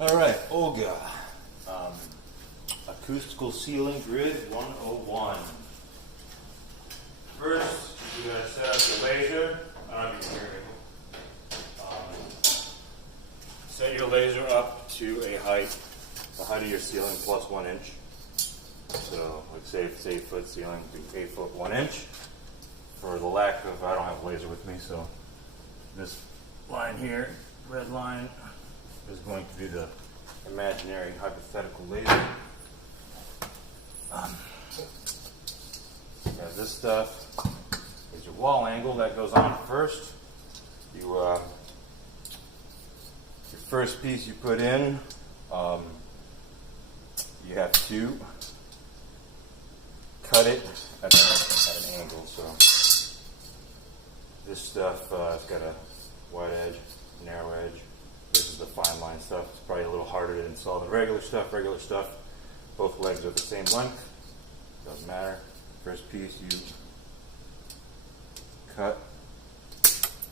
Alright, Olga. Acoustical ceiling grid 101. First, you're going to set up your laser. I don't know if you can hear me. Set your laser up to a height, the height of your ceiling plus 1 inch. So, like say if it's 8-foot ceiling, do 8 foot 1 inch. For the lack of, I don't have a laser with me, so this line here, red line, is going to be the imaginary hypothetical laser. This stuff is your wall angle that goes on first. Your first piece you put in, you have to cut it at an angle. So this stuff has got a wide edge, narrow edge. This is the fine line stuff. It's probably a little harder to install than regular stuff. Regular stuff, both legs are the same length. Doesn't matter. First piece, you cut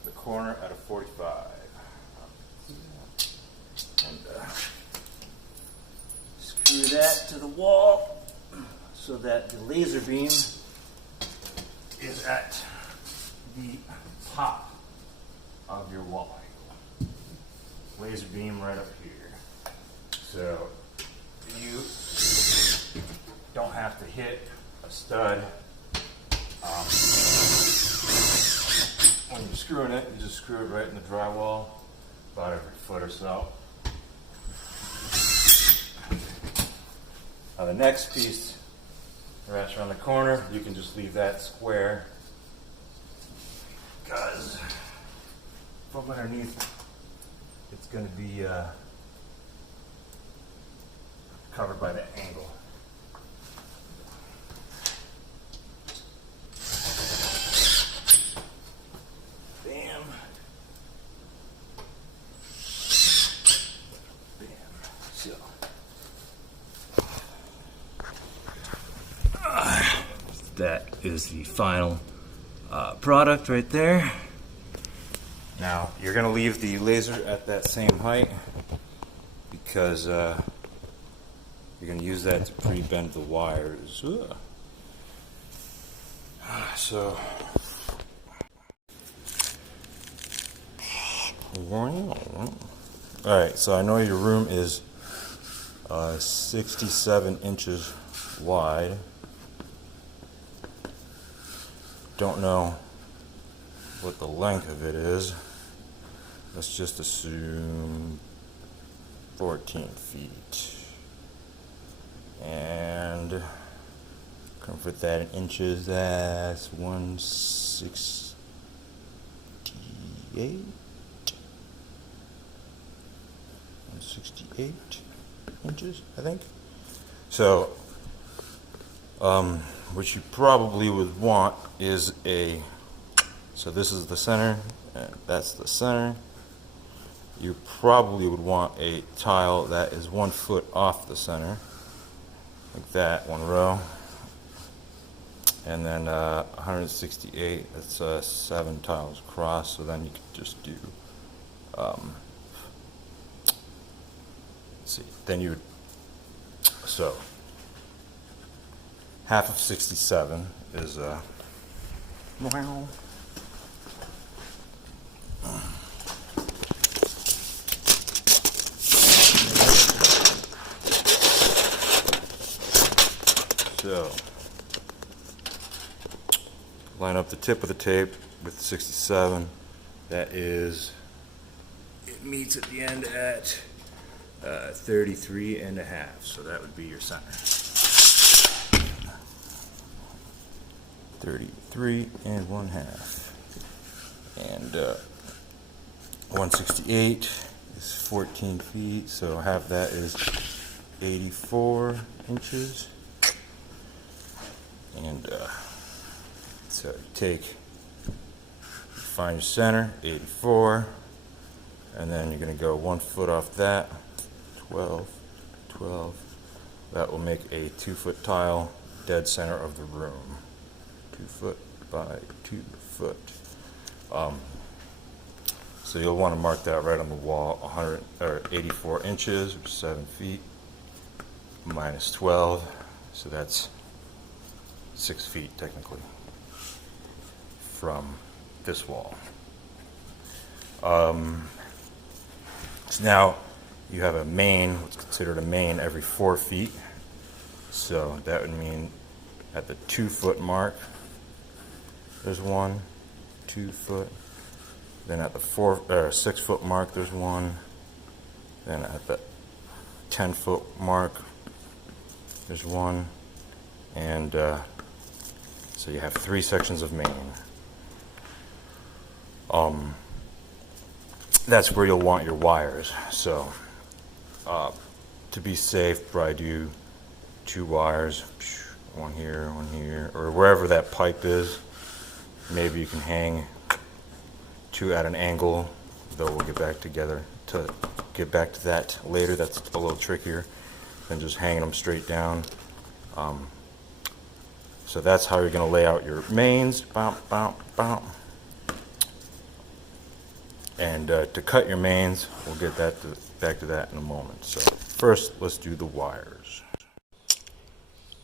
the corner at a 45. And screw that to the wall so that the laser beam is at the top of your wall angle. Laser beam right up here. So you don't have to hit a stud when you're screwing it. You just screw it right in the drywall about every foot or so. Now the next piece wraps around the corner. You can just leave that square because from underneath it's going to be covered by the angle. Bam. Bam. So. That is the final product right there. Now, you're going to leave the laser at that same height because you're going to use that to pre-bend the wires. So, alright, so I know your room is 67 inches wide. Don't know what the length of it is. Let's just assume 14 feet. And convert that in inches, that's 168. 168 inches, I think. So, what you probably would want is so this is the center, and that's the center. You probably would want a tile that is 1 foot off the center, like that, 1 row. And then 168, that's 7 tiles across, so then you could just do, let's see, then you would, so, half of 67 is, so, line up the tip of the tape with 67. That is, it meets at the end at 33 and a half. So that would be your center. 33 and 1/2. And 168 is 14 feet. So half that is 84 inches. And so you find your center, 84, and then you're going to go 1 foot off that, 12, 12. That will make a 2 foot tile dead center of the room. 2 foot by 2 foot. So you'll want to mark that right on the wall, 84 inches, or 7 feet, minus 12, so that's 6 feet technically from this wall. So now you have a main, what's considered a main, every 4 feet. So that would mean at the 2 foot mark, there's 1, 2 foot. Then at the 6 foot mark, there's 1. Then at the 10 foot mark, there's 1. And so you have 3 sections of main. That's where you'll want your wires. So to be safe, probably do 2 wires, one here, or wherever that pipe is. Maybe you can hang 2 at an angle, though we'll get back to that later. That's a little trickier than just hanging them straight down. So that's how you're going to lay out your mains. And to cut your mains, we'll get back to that in a moment. So first, let's do the wires.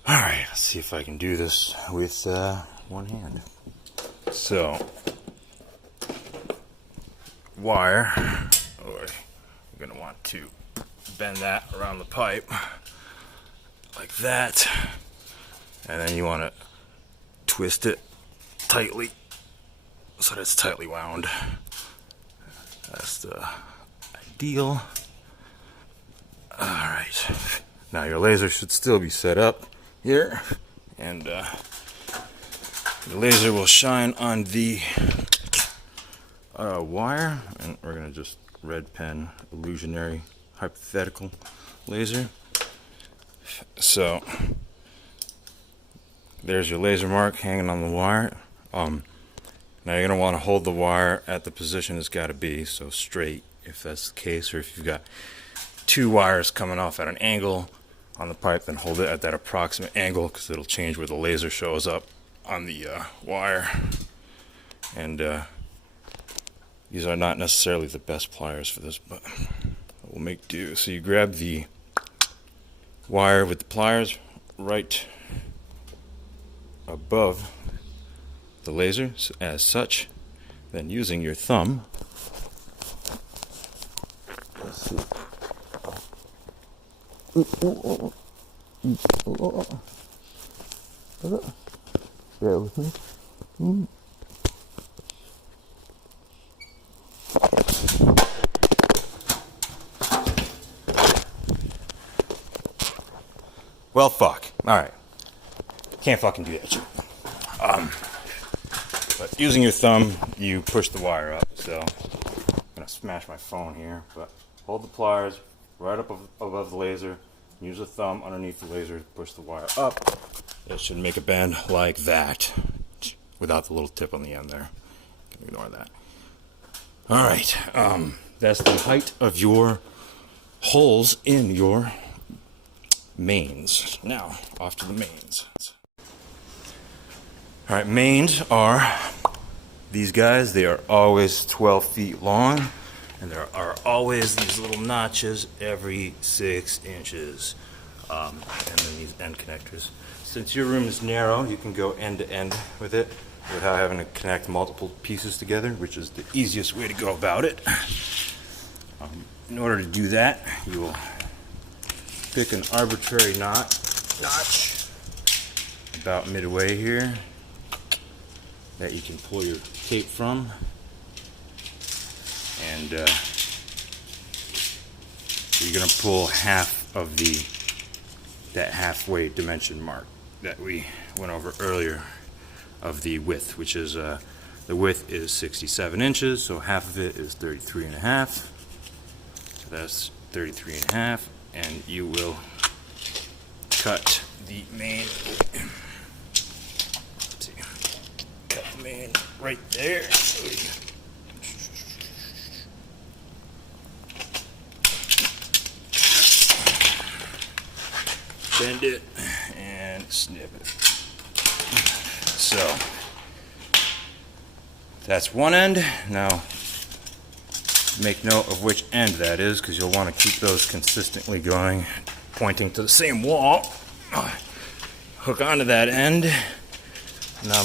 All right, let's see if I can do this with one hand. So, wire, you're going to want to bend that around the pipe like that, and then you want to twist it tightly so that it's tightly wound. That's the ideal. Alright, now your laser should still be set up here, and the laser will shine on the wire, and we're going to just red pen illusionary hypothetical laser. So there's your laser mark hanging on the wire. Now you're going to want to hold the wire at the position it's got to be, so straight if that's the case, or if you've got 2 wires coming off at an angle on the pipe, then hold it at that approximate angle, because it'll change where the laser shows up on the wire. And these are not necessarily the best pliers for this, but we'll make do. So you grab the wire with the pliers right above the laser as such, then using your thumb, let's see. Bear with me. Well, fuck. Alright. Can't fucking do that shit. But using your thumb, you push the wire up. So, I'm going to smash my phone here. But hold the pliers right up above the laser. Use the thumb underneath the laser to push the wire up. It should make a bend like that. Without the little tip on the end there. Ignore that. Alright. That's the height of your holes in your mains. Now, off to the mains. Alright, mains are these guys. They are always 12 feet long, and there are always these little notches every 6 inches. And then these end connectors. Since your room is narrow, you can go end to end with it without having to connect multiple pieces together, which is the easiest way to go about it. In order to do that, you will pick an arbitrary notch about midway here that you can pull your tape from, and you're going to pull half of that halfway dimension mark that we went over earlier of the width, which is the width is 67 inches, so half of it is 33 and a half. So that's 33 and a half, and you will cut the main. Let's see, cut the main right there. Bend it and snip it. So that's one end. Now Make note of which end that is, because you'll want to keep those consistently going, pointing to the same wall. Hook onto that end. Now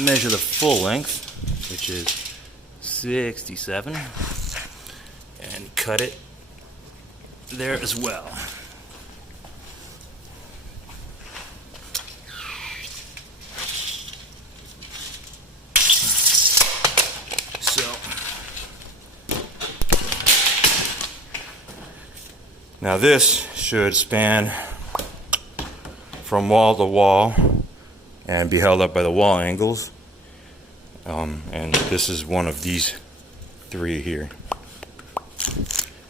measure the full length, which is 67, and cut it there as well. So now this should span from wall to wall and be held up by the wall angles. And this is one of these three here,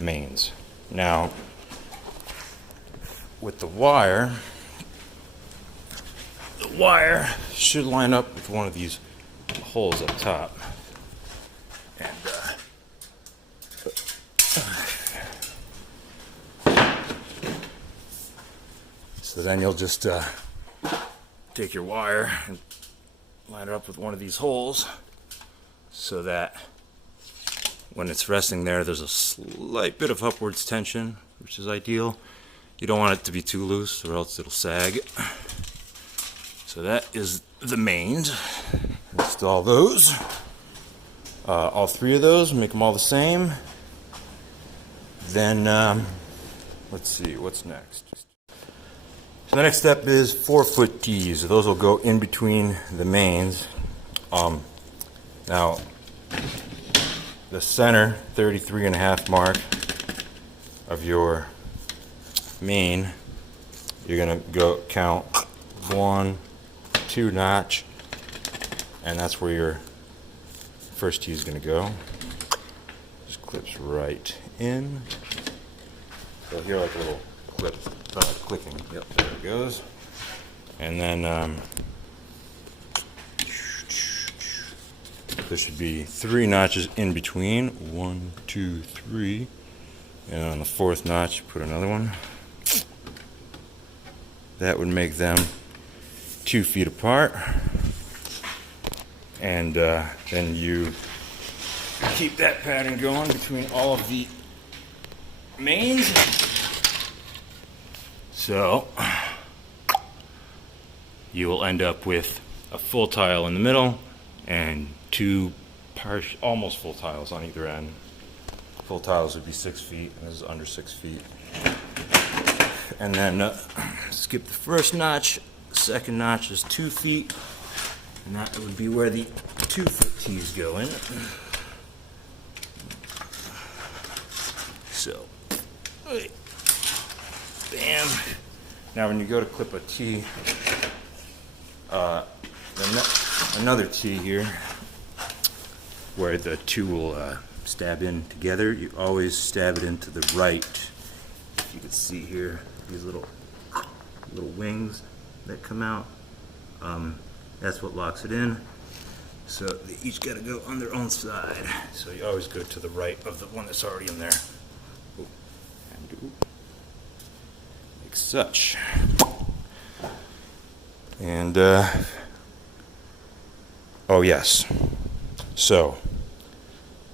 mains. Now, with the wire should line up with one of these holes up top. And so then you'll just take your wire and line it up with one of these holes so that when it's resting there, there's a slight bit of upwards tension, which is ideal. You don't want it to be too loose or else it'll sag. So that is the mains. Install those. All three of those, make them all the same. Then, let's see, what's next? So the next step is 4-foot T's. Those will go in between the mains. Now, the center 33.5 mark of your main, you're gonna go count 1, 2 notch, and that's where your first T is gonna go. Just clips right in. You'll hear like a little clip clicking. Yep, there it goes. And then there should be 3 notches in between. 1, 2, 3. And on the 4th notch, put another one. That would make them 2 feet apart. And then you keep that pattern going between all of the mains. So you will end up with a full tile in the middle and 2 almost full tiles on either end. Full tiles would be 6 feet, and this is under 6 feet. And then skip the first notch. The second notch is 2 feet, and that would be where the 2-foot T's go in. So, bam. Now when you go to clip a T, another T here, where the 2 will stab in together, you always stab it into the right. You can see here these little wings that come out. That's what locks it in. So they each got to go on their own side. So you always go to the right of the one that's already in there. And like such. And oh yes. So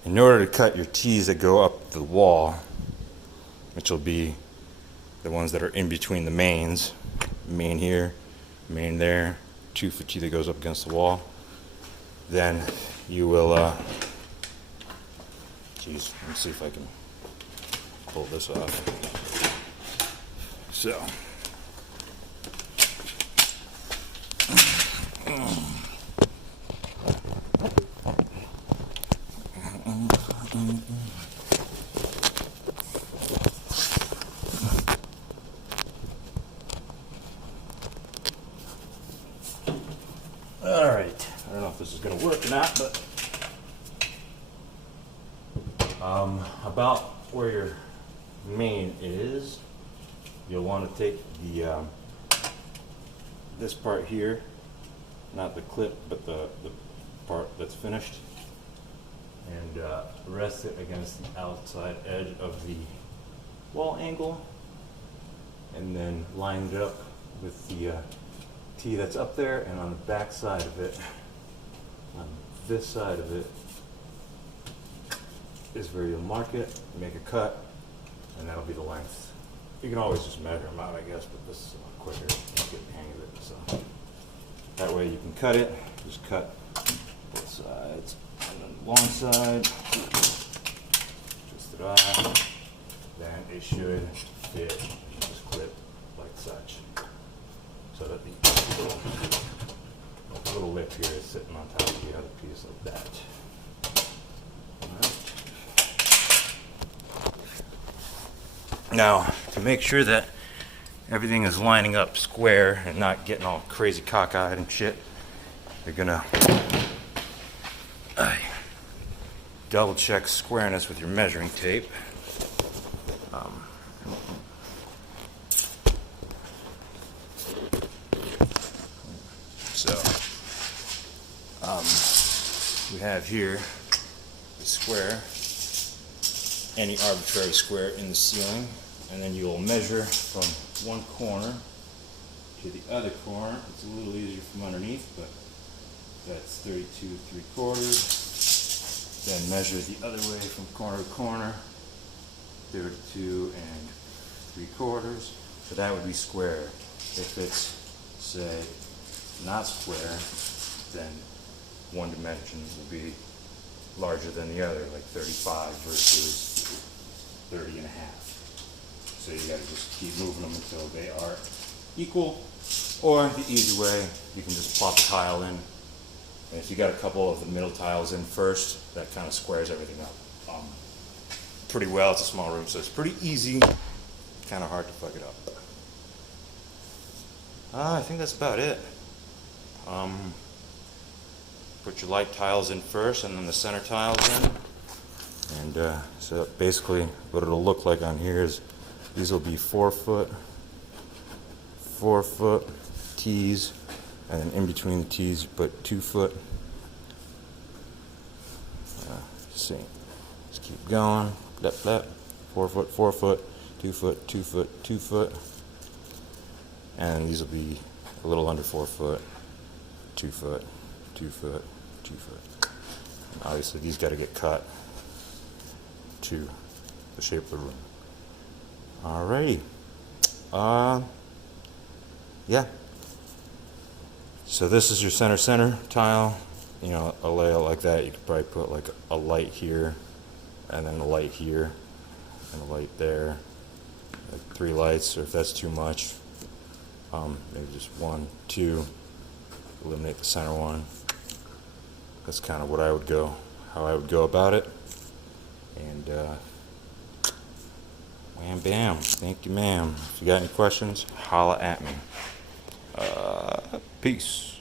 in order to cut your T's that go up the wall, which will be the ones that are in between the mains, main here, main there, 2-foot T that goes up against the wall, then you will, geez, let me see if I can pull this off. So, alright, I don't know if this is going to work or not, but about where your main is, you'll want to take the this part here, not the clip, but the part that's finished, and rest it against the outside edge of the wall angle, and then line it up with the T that's up there, and on the back side of it, on this side of it, is where you'll mark it, make a cut, and that'll be the length. You can always just measure them out, I guess, but this is a lot quicker. You get the hang of it. So that way you can cut it. Just cut both sides, and then the long side. Just that. Then it should fit. Just clip like such, so that the little lip here is sitting on top of the other piece like that. Now, to make sure that everything is lining up square and not getting all crazy cockeyed and shit, you're gonna double check squareness with your measuring tape. We have here the square, any arbitrary square in the ceiling, and then you'll measure from one corner to the other corner. It's a little easier from underneath, but that's 32 3/4. Then measure the other way from corner to corner, 32 3/4. So that would be square. If it's, say, not square, then one dimension will be larger than the other, like 35 versus 30 and a half. So you gotta just keep moving them until they are equal. Or the easy way, you can just plop a tile in. And if you got a couple of the middle tiles in first, that kind of squares everything up pretty well. It's a small room, so it's pretty easy. Kind of hard to fuck it up. I think that's about it. Put your light tiles in first and then the center tiles in. And so basically what it'll look like on here is these will be 4 foot T's, and then in between the T's you put 2 foot. See, just keep going. Flap, flap. 4 foot, 4 foot, 2 foot, 2 foot, 2 foot. And these will be a little under 4 foot, 2 foot, 2 foot, 2 foot. And obviously these got to get cut to the shape of the room. Alrighty. Yeah. So this is your center tile. You know, a layout like that, you could probably put like a light here, and then a light here, and a light there. Like 3 lights, or if that's too much, maybe just 1, 2. Eliminate the center one. That's kind of how I would go about it. And wham bam. Thank you, ma'am. If you got any questions, holla at me. Peace.